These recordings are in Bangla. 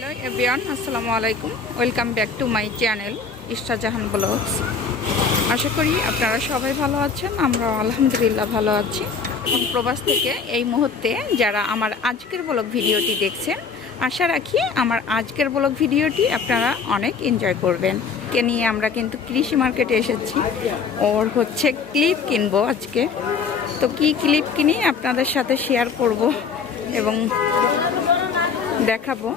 হ্যালো এভরিওয়ান, আসসালামু আলাইকুম। Welcome back to my channel Istajahan blogs. আশা করি আপনারা সবাই ভালো আছেন আমরা আলহামদুলিল্লাহ ভালো আছি। এবং প্রবাস থেকে এই মুহূর্তে যারা আমার আজকের ব্লগ ভিডিওটি দেখছেন, আশা রাখি আমার আজকের ব্লগ ভিডিওটি আপনারা অনেক এনজয় করবেন। কে নিয়ে আমরা কিন্তু কৃষি মার্কেটে এসেছি, ওর হচ্ছে ক্লিপ কিনবো আজকে। তো কি ক্লিপ কিনি আপনাদের সাথে শেয়ার করব এবং দেখাবো।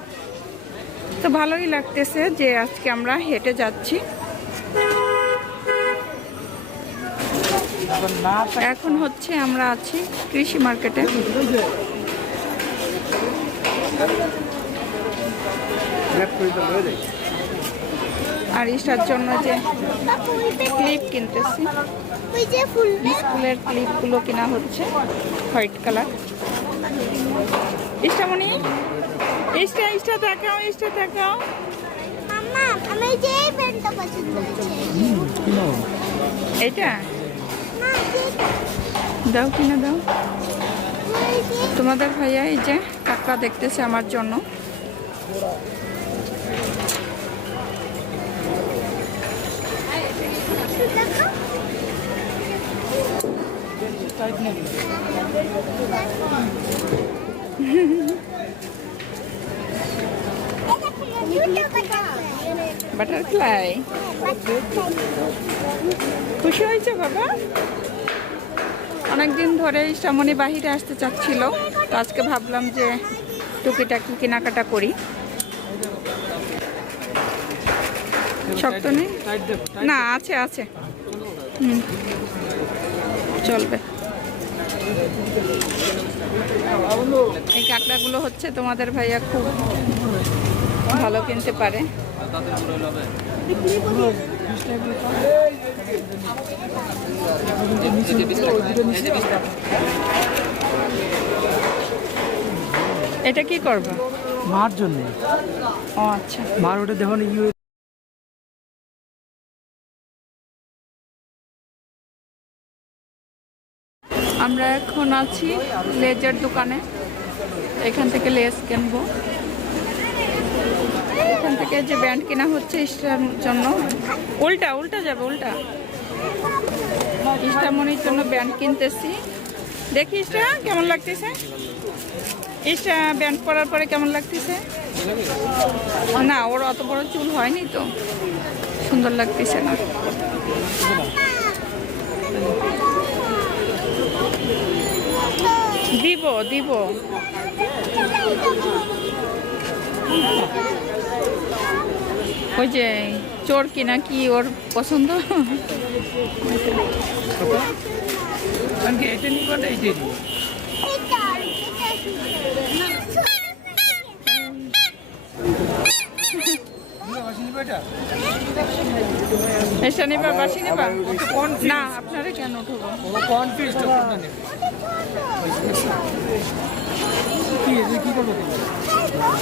তো ভালোই লাগতেছে যে আজকে আমরা হেঁটে যাচ্ছি। এখন হচ্ছে আমরা আছি কৃষি মার্কেটে। আর ইস্টার জন্য যে ক্লিপ কিনতেছি। স্কুলের ক্লিপগুলো কেনা হচ্ছে, হোয়াইট কালার। ইস্টামণি ইস্টা ইস্টা দেখাও ইস্টা দেখাও। মাম্মা আমি যে প্যান্টটা পছন্দ হচ্ছে এটা দাও কিনা দাও। তোমাদের ভাইয়া এই যে কাকা দেখতেছে আমার জন্য। বাটারফ্লাই খুশি হয়েছে বাবা? অনেকদিন ধরে ইস্টামণি বাহিরে আসতে চাচ্ছিল তো আজকে ভাবলাম যে টুকিটাকি কেনাকাটা করি। শক্ত নেই? না আছে আছে। হুম। চলবে। এই কাঁকড়াগুলো হচ্ছে তোমাদের ভাইয়া খুব ভালো কিনতে পারে। এটা কি করবে? মার জন্য। ও আচ্ছা। মার ওটা দেখো না আমরা এখন আছি লেজের দোকানে। এখান থেকে লেস কিনবো। এখান থেকে যে ব্যান্ড কেনা হচ্ছে ইস্টার জন্য। উল্টা উল্টা যাবে, উল্টা। ইস্টামনির জন্য ব্যান্ড কিনতেছি। দেখি ইস্টা কেমন লাগতেছে? ইস্টা ব্যান্ড পরার পরে কেমন লাগতেছে? না, ওর অত বড় চুল হয়নি তো। সুন্দর লাগতেছে না। দিব দিব। ওই যে চোর কিনা কি ওর পছন্দ? এটা নিবা না এইটাই নিবা এসে নিবা বাসি নিবা না আপনারা কেন উঠবো ও কোনটা নেবে? কি এটা কি করব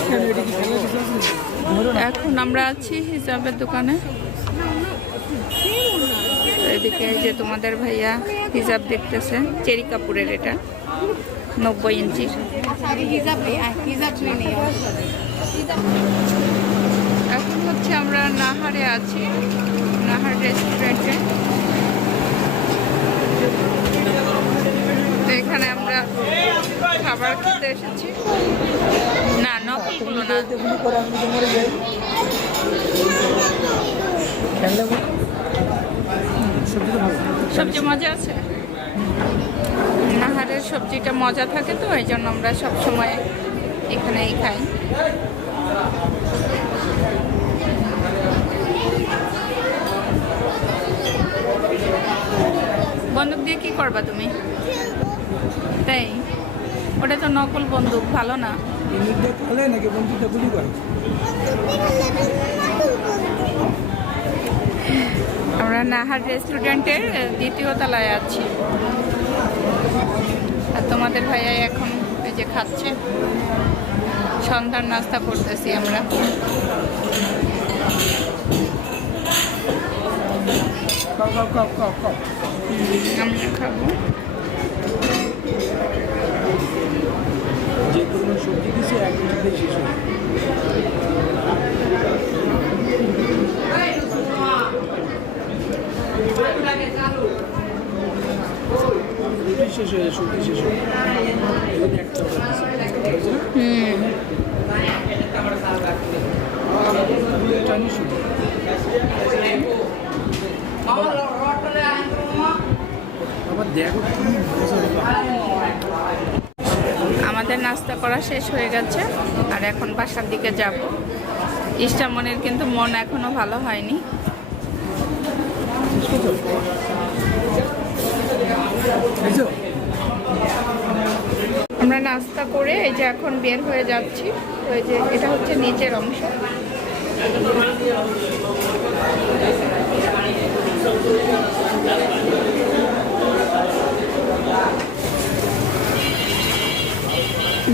কেন এটা কি খেলা কিছু আছে? নাকি? ধরো না। এখন আমরা আছি হিসাবের দোকানে। এদিকে যে তোমাদের ভাইয়া হিসাব দেখতেছে চেরি কাপুরের এটা নব্বই ইঞ্চি এখন হচ্ছে আমরা নাহারে আছি নাহার রেস্টুরেন্টে তো এখানে আমরা খাবার খেতে এসেছি। না নকলগুলো না। সবজি মজা আছে? নাহারের সবজিটা মজা থাকে তো এই জন্য আমরা সব সময় এখানেই খাই বন্দুক দিয়ে কি করবা তুমি? তাই? ওটা তো নকল বন্দুক ভালো না? নাকি বন্ধুটা গুলি করে? আমরা নাহার রেস্টুরেন্টের দ্বিতীয় তলায় আছি। আর তোমাদের ভাইয়া এখন এই যে খাচ্ছে। সন্ধ্যার নাস্তা করতেছি আমরা। খাও খাও খাও খাও খাও আমিও খাব যে কোনো সবজি কিছু এক মিনিটে শেষ হয় রুটি শেষ হয়ে সবজি শেষ হয়ে একটা আমাদের নাস্তা করা শেষ হয়ে গেছে, আর এখন বাসার দিকে যাব। ইষ্টামনের কিন্তু মন এখনও ভালো হয়নি। আমরা নাস্তা করে এই যে এখন বের হয়ে যাচ্ছি এই যে এটা হচ্ছে নিচের অংশ।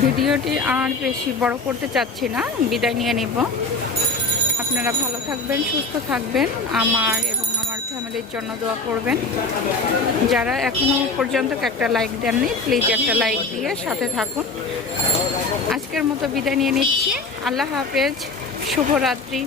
ভিডিওটি আর বেশি বড় করতে চাচ্ছি না, বিদায় নিয়ে নিব। আপনারা ভালো থাকবেন, সুস্থ থাকবেন, আমার এবং আমার ফ্যামিলির জন্য দোয়া করবেন। যারা এখনও পর্যন্ত একটা লাইক দেননি প্লিজ একটা লাইক দিয়ে সাথে থাকুন। আজকের মতো বিদায় নিয়ে নিচ্ছি। আল্লাহ হাফেজ, শুভরাত্রি।